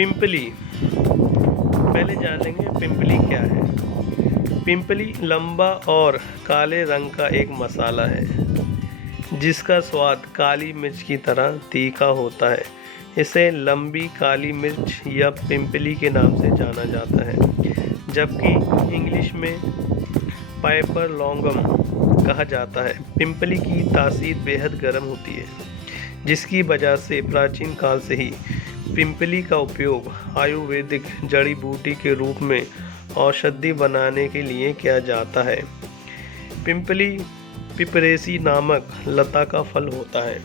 Pimply. पहले जान लेंगे पिंपली क्या है। पिंपली लंबा और काले रंग का एक मसाला है जिसका स्वाद काली मिर्च की तरह तीखा होता है। इसे लंबी काली मिर्च या पिंपली के नाम से जाना जाता है, जबकि इंग्लिश में पाइपर लॉन्गम कहा जाता है। पिंपली की तासीर बेहद गर्म होती है, जिसकी वजह से प्राचीन काल से ही पिंपली का उपयोग आयुर्वेदिक जड़ी बूटी के रूप में औषधि बनाने के लिए किया जाता है। पिंपली पिपरेसी नामक लता का फल होता है।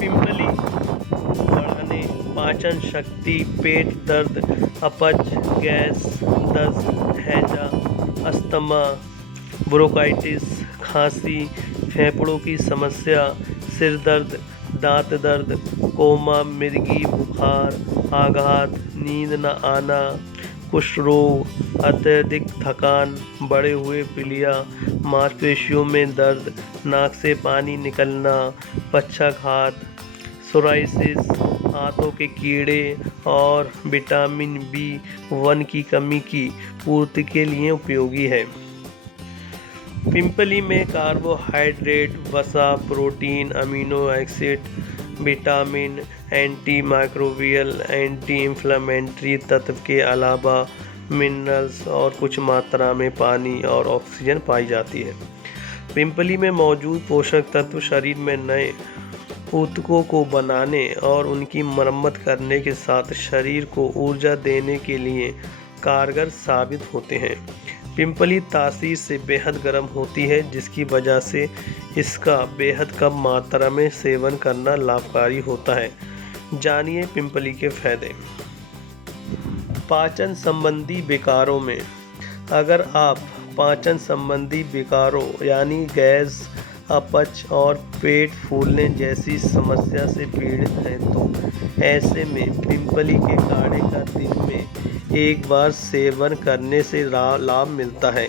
पिंपली बढ़ाने, पाचन शक्ति, पेट दर्द, अपच, गैस, दस्त, हैजा, अस्थमा, ब्रोंकाइटिस, खांसी, फेफड़ों की समस्या, सिर दर्द, दांत दर्द, कोमा, मिर्गी, बुखार, आघात, नींद न आना, कुष्ठ रोग, अत्यधिक थकान, बढ़े हुए पीलिया, मांसपेशियों में दर्द, नाक से पानी निकलना, पक्षाघात, सोराइसिस, हाथों के कीड़े और विटामिन B1 की कमी की पूर्ति के लिए उपयोगी है। पिंपली में कार्बोहाइड्रेट, वसा, protein, amino acid, vitamin, anti microbial, anti inflammatory तत्व के अलावा मिनरल्स और कुछ मात्रा में पानी और ऑक्सीजन पाई जाती है। पिंपली में मौजूद पोषक तत्व शरीर में नए ऊतकों को बनाने और उनकी मरम्मत करने के साथ शरीर को ऊर्जा देने के लिए कारगर साबित होते हैं। पिंपली तासीर से बेहद गर्म होती है, जिसकी वजह से इसका बेहद कम मात्रा में सेवन करना लाभकारी होता है। जानिए पिंपली के फायदे। पाचन संबंधी विकारों में, अगर आप पाचन संबंधी विकारों यानी गैस, अपच और पेट फूलने जैसी समस्या से पीड़ित हैं तो ऐसे में पिंपली के काढ़े का दिन में एक बार सेवन करने से लाभ मिलता है,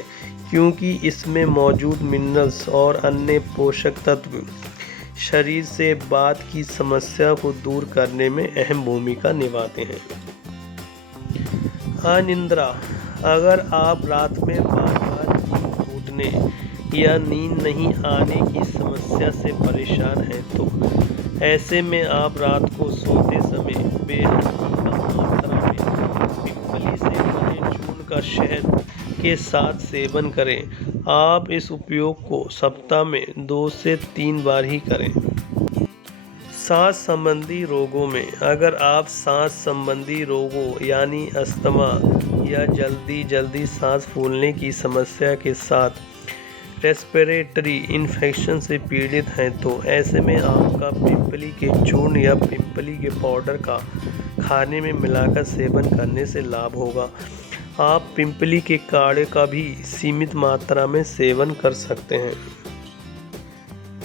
क्योंकि इसमें मौजूद मिनरल्स और अन्य पोषक तत्व शरीर से वात की समस्या को दूर करने में अहम भूमिका निभाते हैं। अनिद्रा, अगर आप रात में बार-बार नींद टूटने या नींद नहीं आने की समस्या से परेशान हैं तो ऐसे में आप रात को सोते समय बेहद कम मात्रा में पिंपली से बने चूर्ण का शहद के साथ सेवन करें। आप इस उपयोग को सप्ताह में 2 से 3 बार ही करें। सांस संबंधी रोगों में, अगर आप सांस संबंधी रोगों यानी अस्थमा या जल्दी सांस फूलने की समस्या के साथ रेस्पिरेटरी इन्फेक्शन से पीड़ित हैं तो ऐसे में आपका पिंपली के चूर्ण या पिंपली के पाउडर का खाने में मिलाकर सेवन करने से लाभ होगा। आप पिंपली के काढ़े का भी सीमित मात्रा में सेवन कर सकते हैं।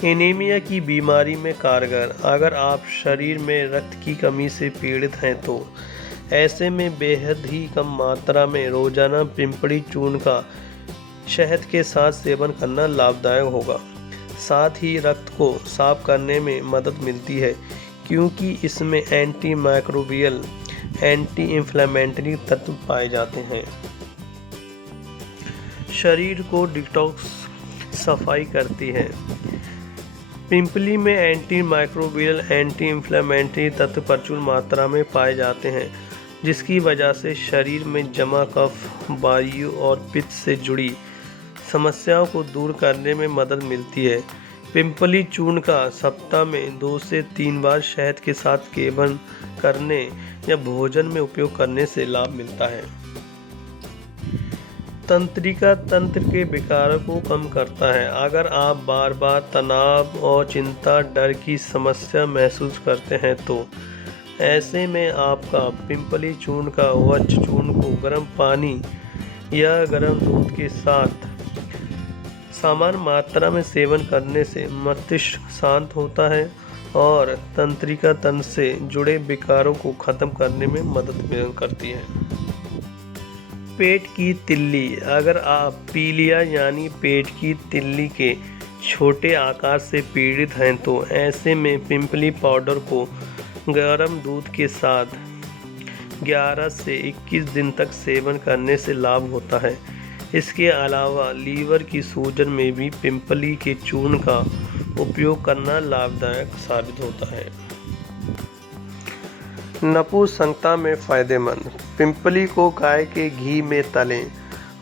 एनीमिया की बीमारी में कारगर, अगर आप शरीर में रक्त की कमी से पीड़ित हैं तो ऐसे में बेहद ही कम मात्रा में रोजाना पिंपली चूर्ण का शहद के साथ सेवन करना लाभदायक होगा। साथ ही रक्त को साफ करने में मदद मिलती है, क्योंकि इसमें एंटी माइक्रोबियल, एंटी इंफ्लेमेटरी तत्व पाए जाते हैं। शरीर को डिटॉक्स सफाई करती है। पिंपली में एंटी माइक्रोबियल, एंटी इंफ्लेमेटरी तत्व प्रचुर मात्रा में पाए जाते हैं, जिसकी वजह से शरीर में जमा कफ, वायु और पित्त से जुड़ी समस्याओं को दूर करने में मदद मिलती है। पिंपली चूर्ण का सप्ताह में 2 से 3 बार शहद के साथ सेवन करने या भोजन में उपयोग करने से लाभ मिलता है। तंत्रिका तंत्र के विकारों को कम करता है। अगर आप बार बार तनाव और चिंता, डर की समस्या महसूस करते हैं तो ऐसे में आपका पिंपली चूर्ण का वच चूर्ण को गर्म पानी या गर्म दूध के साथ समान मात्रा में सेवन करने से मस्तिष्क शांत होता है और तंत्रिका तंत्र से जुड़े विकारों को खत्म करने में मदद करती है। पेट की तिल्ली, अगर आप पीलिया यानी पेट की तिल्ली के छोटे आकार से पीड़ित हैं तो ऐसे में पिंपली पाउडर को गर्म दूध के साथ 11 से 21 दिन तक सेवन करने से लाभ होता है। इसके अलावा लीवर की सूजन में भी पिंपली के चूर्ण का उपयोग करना लाभदायक साबित होता है। नपुंसकता में फ़ायदेमंद। पिंपली को गाय के घी में तलें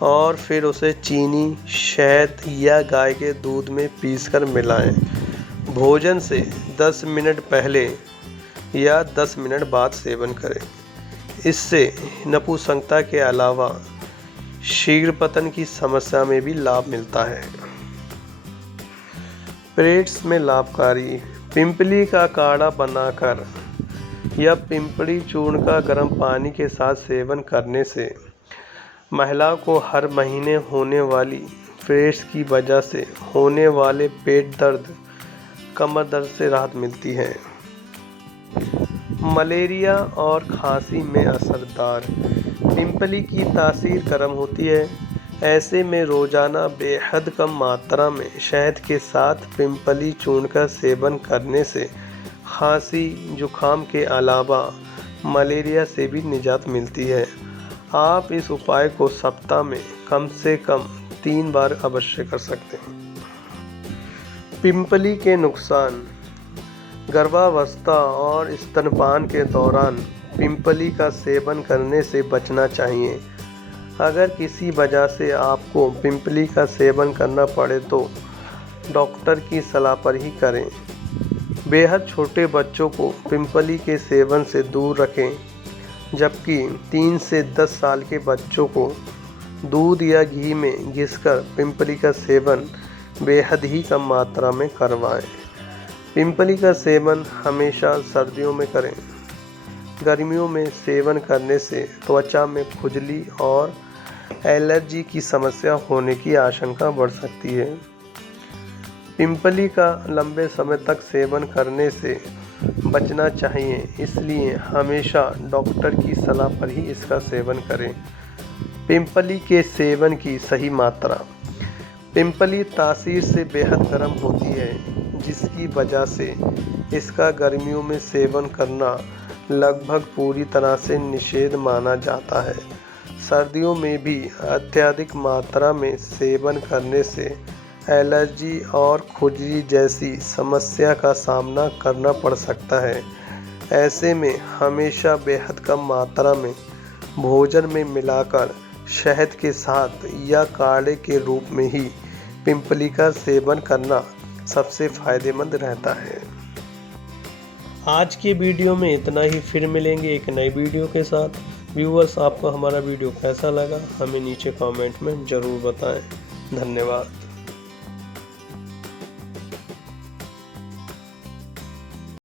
और फिर उसे चीनी, शहद या गाय के दूध में पीसकर मिलाएं। भोजन से 10 मिनट पहले या 10 मिनट बाद सेवन करें। इससे नपुंसकता के अलावा शीघ्र पतन की समस्या में भी लाभ मिलता है। पेट्स में लाभकारी। पिंपली का काढ़ा बनाकर या पिंपली चूर्ण का गर्म पानी के साथ सेवन करने से महिलाओं को हर महीने होने वाली पीरियड्स की वजह से होने वाले पेट दर्द, कमर दर्द से राहत मिलती है। मलेरिया और खांसी में असरदार। पिंपली की तासीर गर्म होती है। ऐसे में रोज़ाना बेहद कम मात्रा में शहद के साथ पिंपली चूर्ण का सेवन करने से खांसी, जुखाम के अलावा मलेरिया से भी निजात मिलती है। आप इस उपाय को सप्ताह में कम से कम 3 बार अवश्य कर सकते हैं। पिंपली के नुकसान। गर्भावस्था और स्तनपान के दौरान पिंपली का सेवन करने से बचना चाहिए। अगर किसी वजह से आपको पिंपली का सेवन करना पड़े तो डॉक्टर की सलाह पर ही करें। बेहद छोटे बच्चों को पिंपली के सेवन से दूर रखें, जबकि 3 से 10 साल के बच्चों को दूध या घी में घिसकर पिंपली का सेवन बेहद ही कम मात्रा में करवाएं। पिंपली का सेवन हमेशा सर्दियों में करें। गर्मियों में सेवन करने से त्वचा में खुजली और एलर्जी की समस्या होने की आशंका बढ़ सकती है। पिंपली का लंबे समय तक सेवन करने से बचना चाहिए, इसलिए हमेशा डॉक्टर की सलाह पर ही इसका सेवन करें। पिंपली के सेवन की सही मात्रा। पिंपली तासीर से बेहद गर्म होती है, जिसकी वजह से इसका गर्मियों में सेवन करना लगभग पूरी तरह से निषेध माना जाता है। सर्दियों में भी अत्यधिक मात्रा में सेवन करने से एलर्जी और खुजली जैसी समस्या का सामना करना पड़ सकता है। ऐसे में हमेशा बेहद कम मात्रा में भोजन में मिलाकर शहद के साथ या काढ़े के रूप में ही पिंपली का सेवन करना सबसे फ़ायदेमंद रहता है। आज के वीडियो में इतना ही। फिर मिलेंगे एक नई वीडियो के साथ। व्यूअर्स, आपको हमारा वीडियो कैसा लगा हमें नीचे कमेंट में ज़रूर बताएं। धन्यवाद।